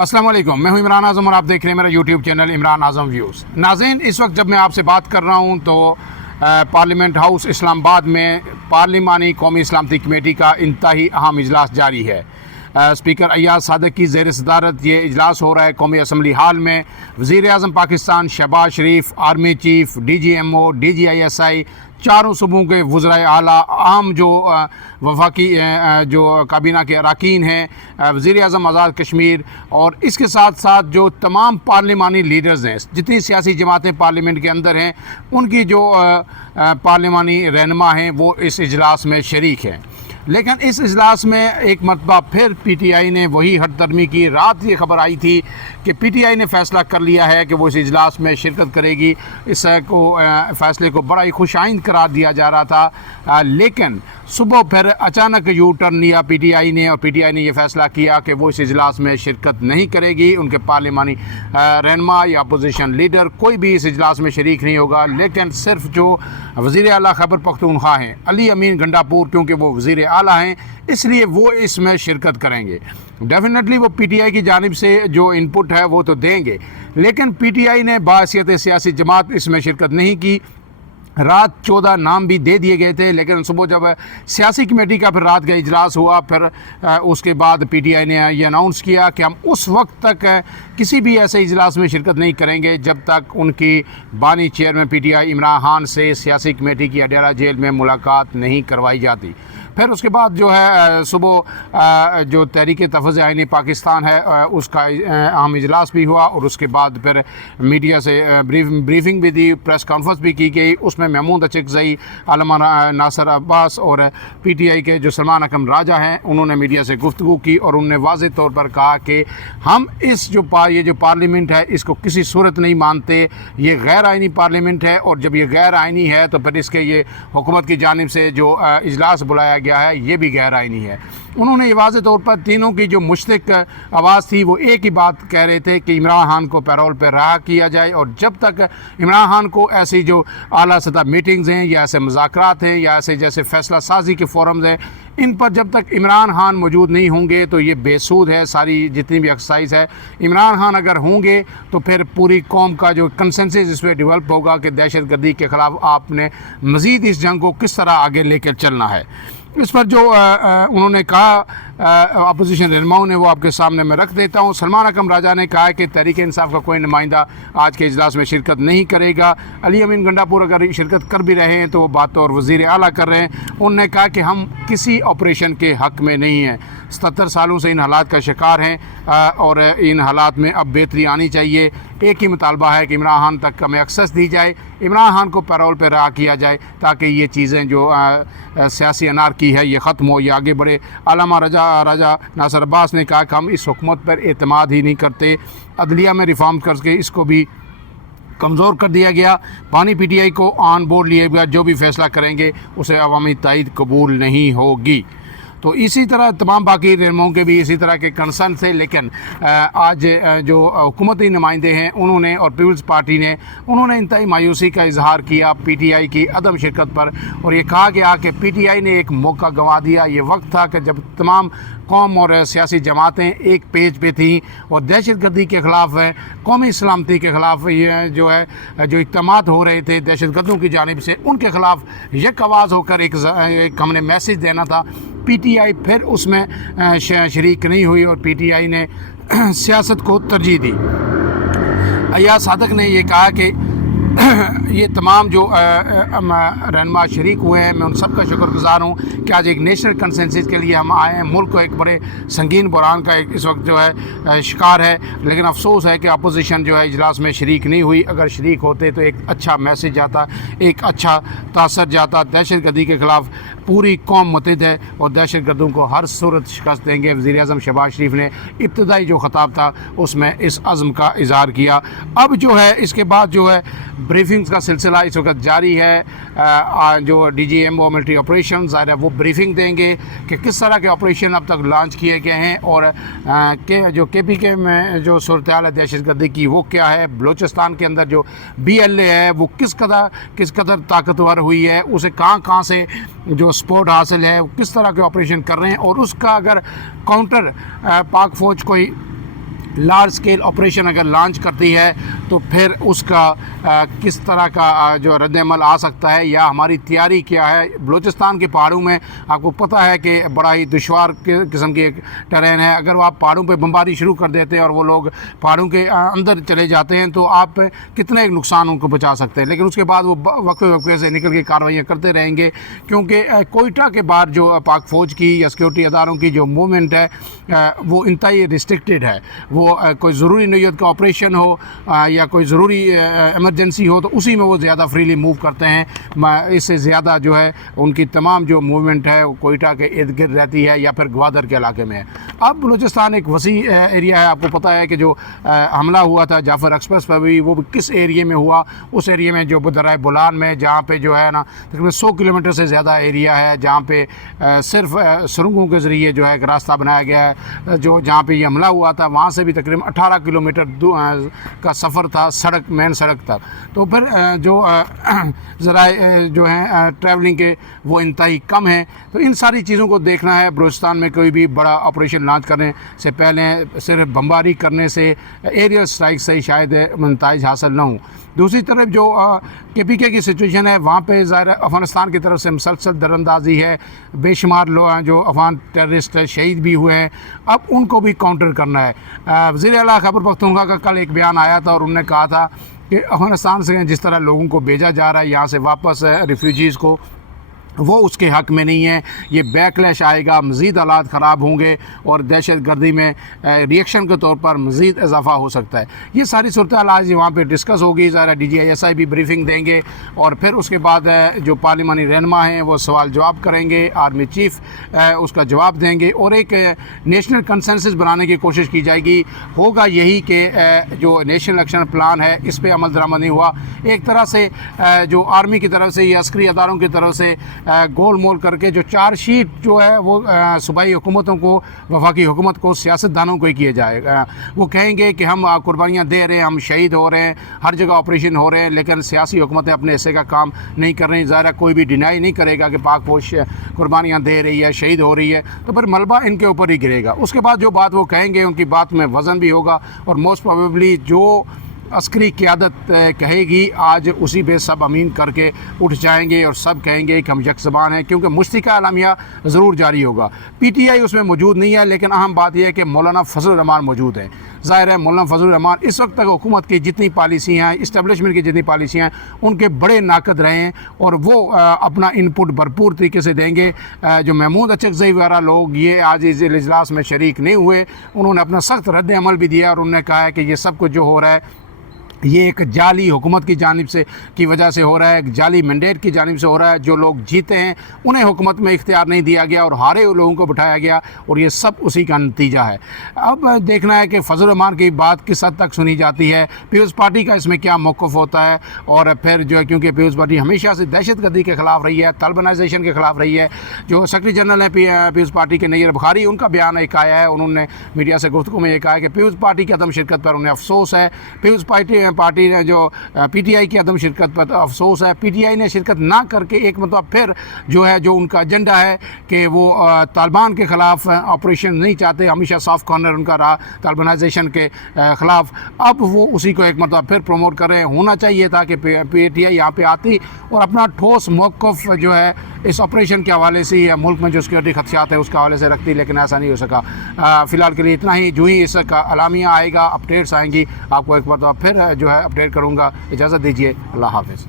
السلام علیکم، میں ہوں عمران اعظم اور آپ دیکھ رہے ہیں میرا یوٹیوب چینل عمران اعظم ویوز۔ ناظرین، اس وقت جب میں آپ سے بات کر رہا ہوں تو پارلیمنٹ ہاؤس اسلام آباد میں پارلیمانی قومی سلامتی کمیٹی کا انتہائی اہم اجلاس جاری ہے۔ اسپیکر ایاز صادق کی زیر صدارت یہ اجلاس ہو رہا ہے قومی اسمبلی ہال میں۔ وزیر اعظم Pakistan Shehbaz Sharif, army chief, D G M O, D G I S I, چاروں صوبوں کے وزرائے اعلیٰ، عام جو وفاقی جو کابینہ کے اراکین ہیں، وزیر اعظم آزاد کشمیر، اور اس کے ساتھ ساتھ جو تمام پارلیمانی لیڈرز ہیں، جتنی سیاسی جماعتیں پارلیمنٹ کے اندر ہیں، ان کی جو پارلیمانی رہنما ہیں وہ اس اجلاس میں شریک ہیں۔ لیکن اس اجلاس میں ایک مرتبہ پھر پی ٹی آئی نے وہی ہٹ درمی کی۔ رات یہ خبر آئی تھی کہ پی ٹی آئی نے فیصلہ کر لیا ہے کہ وہ اس اجلاس میں شرکت کرے گی۔ اس فیصلے کو بڑا ہی خوش آئند قرار دیا جا رہا تھا، لیکن صبح پھر اچانک یو ٹرن لیا پی ٹی آئی نے، اور پی ٹی آئی نے یہ فیصلہ کیا کہ وہ اس اجلاس میں شرکت نہیں کرے گی۔ ان کے پارلیمانی رہنما یا اپوزیشن لیڈر کوئی بھی اس اجلاس میں شریک نہیں ہوگا، لیکن صرف جو وزیر اعلیٰ خیبر پختونخوا ہیں، علی امین گنڈاپور، کیونکہ وہ وزیر اعلیٰ ہیں اس لیے وہ اس میں شرکت کریں گے۔ ڈیفینیٹلی وہ پی ٹی آئی کی جانب سے جو انپٹ ہے وہ تو دیں گے، لیکن پی ٹی آئی نے بحیثیت سیاسی جماعت اس میں شرکت نہیں کی۔ رات 14 نام بھی دے دیے گئے تھے، لیکن صبح جب سیاسی کمیٹی کا پھر رات کا اجلاس ہوا، پھر اس کے بعد پی ٹی آئی نے یہ اناؤنس کیا کہ ہم اس وقت تک کسی بھی ایسے اجلاس میں شرکت نہیں کریں گے جب تک ان کی بانی chairman P T I Imran Khan سے سیاسی کمیٹی کی اڈیالہ جیل میں ملاقات نہیں کروائی جاتی۔ پھر اس کے بعد جو ہے صبح جو تحریک تحفظ آئین پاکستان ہے اس کا اہم اجلاس بھی ہوا، اور اس کے بعد پھر میڈیا سے بریفنگ بھی دی، پریس کانفرنس بھی کی گئی۔ اس میں محمود اچکزئی، علامہ ناصر عباس اور پی ٹی آئی کے جو سلمان اکرم راجہ ہیں انہوں نے میڈیا سے گفتگو کی، اور انہوں نے واضح طور پر کہا کہ ہم یہ جو پارلیمنٹ ہے اس کو کسی صورت نہیں مانتے، یہ غیر آئینی پارلیمنٹ ہے، اور جب یہ غیر آئینی ہے تو پھر اس کے یہ حکومت کی جانب سے جو اجلاس بلایا گیا ہے یہ بھی غیر آئینی ہے۔ انہوں نے یہ واضح طور پر تینوں کی جو مشترک آواز تھی وہ ایک ہی بات کہہ رہے تھے کہ عمران خان کو پیرول پہ رہا کیا جائے، اور جب تک عمران خان کو ایسی جو اعلیٰ سطح میٹنگز ہیں یا ایسے مذاکرات ہیں یا ایسے جیسے فیصلہ سازی کے فورمز ہیں، ان پر جب تک عمران خان موجود نہیں ہوں گے تو یہ بے سود ہے ساری جتنی بھی ایکسرسائز ہے۔ عمران خان اگر ہوں گے تو پھر پوری قوم کا جو کنسنسس اس پہ ڈیولپ ہوگا کہ دہشت گردی کے خلاف آپ نے مزید اس جنگ کو کس طرح آگے لے کر چلنا ہے۔ اس پر جو انہوں نے کہا اپوزیشن رہنماؤں نے وہ آپ کے سامنے میں رکھ دیتا ہوں۔ سلمان اکرم راجہ نے کہا کہ تحریک انصاف کا کوئی نمائندہ آج کے اجلاس میں شرکت نہیں کرے گا۔ علی امین گنڈاپور اگر شرکت کر بھی رہے ہیں تو وہ بات اور وزیر اعلیٰ کر رہے ہیں۔ انہوں نے کہا کہ ہم کسی آپریشن کے حق میں نہیں ہیں، 77 سالوں سے ان حالات کا شکار ہیں، اور ان حالات میں اب بہتری آنی چاہیے۔ ایک ہی مطالبہ ہے کہ عمران خان تک ہمیں ایکسیس دی جائے، عمران خان کو پیرول پہ رہا کیا جائے تاکہ یہ چیزیں جو سیاسی انارکی ہے یہ ختم ہو، یہ آگے بڑھے۔ علامہ راجہ ناصر عباس نے کہا کہ ہم اس حکومت پر اعتماد ہی نہیں کرتے، عدلیہ میں ریفارم کر کے اس کو بھی کمزور کر دیا گیا، بانی پی ٹی آئی کو آن بورڈ لیے گیا، جو بھی فیصلہ کریں گے اسے عوامی تائید قبول نہیں ہوگی۔ تو اسی طرح تمام باقی رہنماؤں کے بھی اسی طرح کے کنسرن تھے، لیکن آج جو حکومتی نمائندے ہیں انہوں نے اور پیپلز پارٹی نے انہوں نے انتہائی مایوسی کا اظہار کیا پی ٹی آئی کی عدم شرکت پر، اور یہ کہا گیا کہ پی ٹی آئی نے ایک موقع گنوا دیا۔ یہ وقت تھا کہ جب تمام قوم اور سیاسی جماعتیں ایک پیج پہ تھیں اور دہشت گردی کے خلاف قومی سلامتی کے خلاف یہ جو ہے جو اقدامات ہو رہے تھے دہشت گردوں کی جانب سے ان کے خلاف یک آواز ہو کر ایک ہم نے میسیج دینا تھا۔ پی ٹی آئی پھر اس میں شریک نہیں ہوئی اور پی ٹی آئی نے سیاست کو ترجیح دی۔ ایاز صادق نے یہ کہا کہ یہ تمام جو رہنما شریک ہوئے ہیں میں ان سب کا شکر گزار ہوں کہ آج ایک نیشنل کنسنسس کے لیے ہم آئے ہیں۔ ملک کو ایک بڑے سنگین بحران کا اس وقت جو ہے شکار ہے، لیکن افسوس ہے کہ اپوزیشن جو ہے اجلاس میں شریک نہیں ہوئی۔ اگر شریک ہوتے تو ایک اچھا میسیج جاتا، ایک اچھا تاثر جاتا۔ دہشت گردی کے خلاف پوری قوم متحد ہے اور دہشت گردوں کو ہر صورت شکست دیں گے۔ وزیر اعظم شہباز شریف نے ابتدائی جو خطاب تھا اس میں اس عزم کا اظہار کیا۔ اب جو ہے اس کے بعد جو ہے بریفنگز کا سلسلہ اس وقت جاری ہے۔ جو D G M O military operation ظاہر ہے وہ بریفنگ دیں گے کہ کس طرح کے آپریشن اب تک لانچ کیے گئے ہیں، اور جو کے پی کے میں جو صورتحال ہے دہشت گردی کی وہ کیا ہے، بلوچستان کے اندر جو بی ایل اے ہے وہ کس قدر طاقتور ہوئی ہے، اسے کہاں سے جو سپورٹ حاصل ہے، کس طرح کے آپریشن کر رہے ہیں، اور اس کا اگر کاؤنٹر پاک فوج کوئی لارج اسکیل آپریشن اگر لانچ کرتی ہے تو پھر اس کا کس طرح کا جو رد عمل آ سکتا ہے یا ہماری تیاری کیا ہے. بلوچستان کے پہاڑوں میں آپ کو پتہ ہے کہ بڑا ہی دشوار قسم کی ایک ٹرین ہے. اگر وہ آپ پہاڑوں پہ بمباری شروع کر دیتے ہیں اور وہ لوگ پہاڑوں کے اندر چلے جاتے ہیں تو آپ کتنے نقصان ان کو بچا سکتے ہیں, لیکن اس کے بعد وہ وقفے سے نکل کے کارروائیاں کرتے رہیں گے, کیونکہ کوئٹہ کے بعد جو پاک فوج کی یا سیکورٹی اداروں کی جو موومنٹ ہے وہ انتہائی ریسٹرکٹیڈ ہے. وہ کوئی ضروری نوعیت کا آپریشن ہو یا کوئی ضروری ایمرجنسی ہو تو اسی میں وہ زیادہ فریلی موو کرتے ہیں. اس سے زیادہ جو ہے ان کی تمام جو موومنٹ ہے وہ کوئٹہ کے ارد گرد رہتی ہے یا پھر گوادر کے علاقے میں ہے. اب بلوچستان ایک وسیع ایریا ہے. آپ کو پتہ ہے کہ جو حملہ ہوا تھا جعفر ایکسپریس پر بھی وہ کس ایریے میں ہوا. اس ایریے میں جو درائے بولان میں جہاں پہ جو ہے نا تقریباً 100 کلومیٹر سے زیادہ ایریا ہے جہاں پہ صرف سرنگوں کے ذریعے جو ہے ایک راستہ بنایا گیا ہے. جہاں پہ یہ حملہ ہوا تھا وہاں سے بھی تقریباً 18 کلومیٹر کا سفر تھا مین سڑک تک. تو پھر جو ذرائع جو ہیں ٹریولنگ کے وہ انتہائی کم ہیں. تو ان ساری چیزوں کو دیکھنا ہے. بلوچستان میں کوئی بھی بڑا آپریشن لانچ کرنے سے پہلے صرف بمباری کرنے سے ایریل اسٹرائک سے شاید نتائج حاصل نہ ہوں. دوسری طرف جو کے پی کے کی سچویشن ہے وہاں پہ ظاہر افغانستان کی طرف سے مسلسل دراندازی ہے. بے شمار لوگ جو افغان ٹیررسٹ شہید بھی ہوئے ہیں, اب ان کو بھی کاؤنٹر کرنا ہے. وزیر اعلیٰ خیبر پختونخوا کا کل ایک بیان آیا تھا اور انہوں نے کہا تھا کہ افغانستان سے جس طرح لوگوں کو بھیجا جا رہا ہے یہاں سے واپس ریفیوجیز کو, وہ اس کے حق میں نہیں ہے. یہ بیک لیش آئے گا, مزید حالات خراب ہوں گے اور دہشت گردی میں ریئیکشن کے طور پر مزید اضافہ ہو سکتا ہے. یہ ساری صورتحال آج وہاں پہ ڈسکس ہوگی. ظاہر DGISI بھی بریفنگ دیں گے اور پھر اس کے بعد جو پارلیمانی رہنما ہیں وہ سوال جواب کریں گے. آرمی چیف اس کا جواب دیں گے اور ایک نیشنل کنسنسس بنانے کی کوشش کی جائے گی. ہوگا یہی کہ جو نیشنل ایکشن پلان ہے اس پہ عمل درآمد نہیں ہوا. ایک طرح سے جو آرمی کی طرف سے یا عسکری اداروں کی طرف سے گول مول کر کے جو چارج شیٹ جو ہے وہ صوبائی حکومتوں کو, وفاقی حکومت کو, سیاست دانوں کو ہی کیے جائے گا. وہ کہیں گے کہ ہم قربانیاں دے رہے ہیں, ہم شہید ہو رہے ہیں, ہر جگہ آپریشن ہو رہے ہیں, لیکن سیاسی حکومتیں اپنے حصے کا کام نہیں کر رہی. ظاہر کوئی بھی ڈینائی نہیں کرے گا کہ پاک فوج قربانیاں دے رہی ہے, شہید ہو رہی ہے, تو پھر ملبہ ان کے اوپر ہی گرے گا. اس کے بعد جو بات وہ کہیں گے ان کی بات میں وزن بھی ہوگا اور موسٹ پروبیبلی جو عسکری قیادت کہے گی آج اسی پہ سب امین کر کے اٹھ جائیں گے اور سب کہیں گے کہ ہم یک زبان ہیں, کیونکہ مشترکہ اعلامیہ ضرور جاری ہوگا. PTI اس میں موجود نہیں ہے, لیکن اہم بات یہ ہے کہ مولانا فضل الرحمان موجود ہیں. ظاہر ہے مولانا فضل الرحمان اس وقت تک حکومت کی جتنی پالیسیاں ہیں, اسٹیبلشمنٹ کی جتنی پالیسیاں ہیں, ان کے بڑے ناقد رہے ہیں اور وہ اپنا انپٹ بھرپور طریقے سے دیں گے. جو محمود اچکزئی وغیرہ لوگ یہ آج اس اجلاس میں شریک نہیں ہوئے, انہوں نے اپنا سخت رد عمل بھی دیا اور انہوں نے کہا ہے کہ یہ سب کچھ جو ہو رہا ہے یہ ایک جعلی حکومت کی جانب سے کی وجہ سے ہو رہا ہے, ایک جعلی مینڈیٹ کی جانب سے ہو رہا ہے. جو لوگ جیتے ہیں انہیں حکومت میں اختیار نہیں دیا گیا اور ہارے لوگوں کو بٹھایا گیا اور یہ سب اسی کا نتیجہ ہے. اب دیکھنا ہے کہ فضل الرحمان کی بات کس حد تک سنی جاتی ہے, پیپلز پارٹی کا اس میں کیا موقف ہوتا ہے. اور پھر جو ہے کیونکہ پیپلز پارٹی ہمیشہ سے دہشت گردی کے خلاف رہی ہے, طالبانائزیشن کے خلاف رہی ہے. جو سیکرٹری جنرل ہیں پیپلز پارٹی کے نیر بخاری, ان کا بیان ایک آیا ہے, انہوں نے میڈیا سے گفتگو میں یہ کہا ہے کہ پیپلز پارٹی کی عدم شرکت پر انہیں افسوس ہے. پیپلز پارٹی نے جو PTI کی عدم شرکت پر افسوس ہے. PTI نے شرکت نہ کر کے ایک مرتبہ پھر جو ہے جو ان کا ایجنڈا ہے کہ وہ طالبان کے خلاف آپریشن نہیں چاہتے, ہمیشہ سافٹ کارنر ان کا رہا طالبانائزیشن کے خلاف, اب وہ اسی کو ایک مرتبہ پھر پروموٹ کر رہے ہیں. ہونا چاہیے تھا کہ PTI یہاں پہ آتی اور اپنا ٹھوس موقف جو ہے اس آپریشن کے حوالے سے یا ملک میں جو سیکورٹی خدشات ہے اس کے حوالے سے رکھتی, لیکن ایسا نہیں ہو سکا. فی الحال کے لیے اتنا ہی. جو ہی اس کا اعلامیہ آئے گا, اپڈیٹس آئیں گی, آپ کو ایک مرتبہ پھر جو ہے اپڈیٹ کروں گا. اجازت دیجیے, اللہ حافظ.